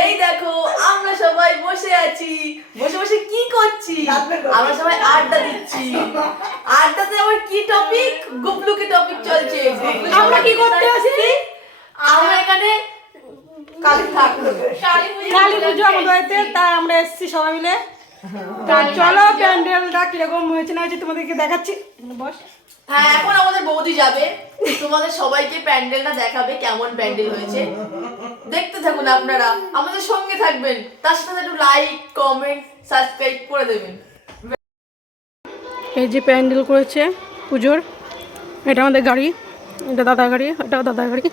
এই দেখো আমরা সবাই বসে আছি, বসে বসে কি করছি? আমরা সবাই আড্ডা দিচ্ছি। আড্ডাতে আবার কি টপিক? গুবলুকে টপিক চলছে। আমরা কি করতে আসছি? আমরা এখানে কালী পুজো আমাদের বাড়িতে, তাই আমরা এসেছি সবাই মিলে। তো চলো প্যান্ডেলটা কিরকম হয়েছে না হয়েছে তোমাদেরকে দেখাচ্ছি। বস। হ্যাঁ, এখন আমাদের বৌদি যাবে তোমাদের সবাইকে প্যান্ডেলটা দেখাবে, কেমন প্যান্ডেল হয়েছে। দেখতে থাকুন আপনারা, আমাদের সঙ্গে থাকবেন, তার সাথে একটু লাইক কমেন্ট সাবস্ক্রাইব করে দেবেন। এই যে প্যান্ডেল করেছে পুজোর, এটা আমাদের গাড়ি, এটা দাদার গাড়ি, এটাও দাদার গাড়ি।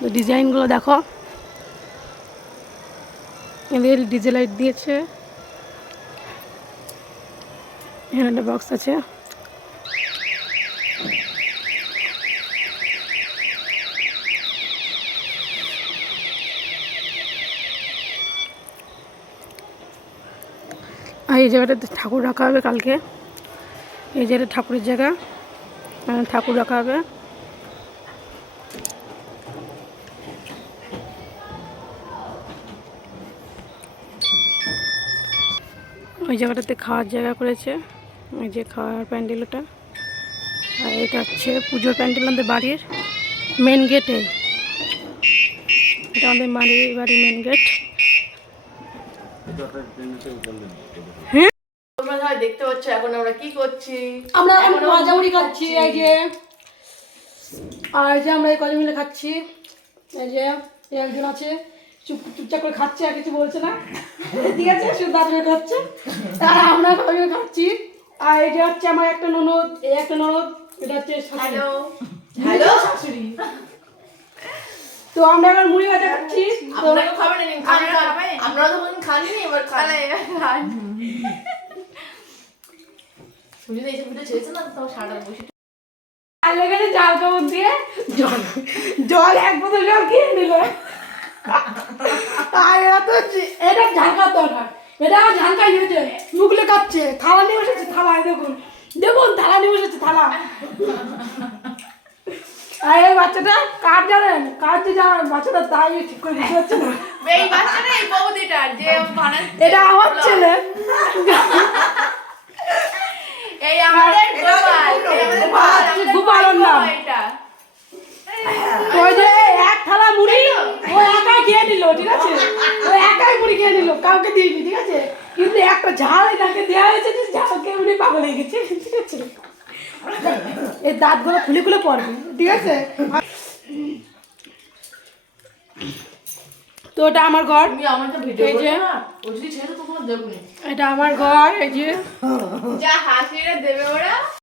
তো ডিজাইনগুলো দেখো, এদের ডিজে লাইট দিয়েছে, এখানে একটা বক্স আছে। আর এই জায়গাটাতে ঠাকুর রাখা হবে কালকে, এই জায়গাটা ঠাকুরের জায়গা, ঠাকুর রাখা হবে। ওই জায়গাটাতে খাওয়ার জায়গা করেছে, ওই যে খাওয়ার প্যান্ডেল ওটা। আর এটা হচ্ছে পুজোর প্যান্ডেল আমাদের বাড়ির মেন গেটে, এটা আমাদের বাড়ির মেন গেট। হ্যাঁ, তোমরা সবাই দেখতে পাচ্ছ এখন আমরা কি করছি। আমরা এখন ভাজামুড়ি খাচ্ছি, এই যে। আর এই যে আমরা এই কজন মিলে খাচ্ছি, এই যে একজন আছে চুপচাপ করে খাচ্ছে, আর কিছু বলছে না, ঠিক আছে, শুধু দাঁত বের খাচ্ছে। আর আমরা কজন খাচ্ছি। আর এটা হচ্ছে আমার একটা ননদ, এই একটা ননদ, এটা হচ্ছে শাশুড়ি। হ্যালো শাশুড়ি। তো আমরা এখন মুড়ি ভাজা খাচ্ছি। আপনারা খাবেন না? আপনারা তো কোনদিন খাননি, এবার খান। শুনি না, এই ভিডিও ছেড়েছে না, তো সারা বসে আর লেগেছে জাল কাপড় দিয়ে জল এক বোতল জল খেয়ে নিল। আর এটা ঝাঁকার দরকার, এটা আমার ঝাঁকাই নিয়েছে, মুখলে কাটছে, থালা নিয়ে বসেছে, থালায় দেখুন দেখুন থালা নিয়ে বসেছে, থালা। আর এই বাচ্চাটা কার জানেন, কার যে বাচ্চাটা তাই ঠিক করে দিতে পারছে না। এই বাচ্চাটা এই বৌদিটা যে বানাচ্ছে, এটা আমার ছেলে, এই আমাদের গোপাল, গোপালের নাম। এটা ওই যে এক থালা মুড়ি ও একাই খেয়ে নিল, ঠিক আছে, ও একাই মুড়ি খেয়ে নিল, কাউকে দিইনি, ঠিক আছে। কিন্তু একটা ঝাল এটাকে দেওয়া হয়েছে, যে ঝালকে উনি পাগল হয়ে গেছে, ঠিক আছে। এই দাঁতগুলো খুলে খুলে পড়বে, ঠিক আছে। তো এটা আমার ঘর, তুমি আমাকে ভিডিও এই যে করো না, ও যদি ছেড়ে তো তোমরা দেখুনি। এটা আমার ঘর, এই যে যা হাসিটা দেবে ওরা।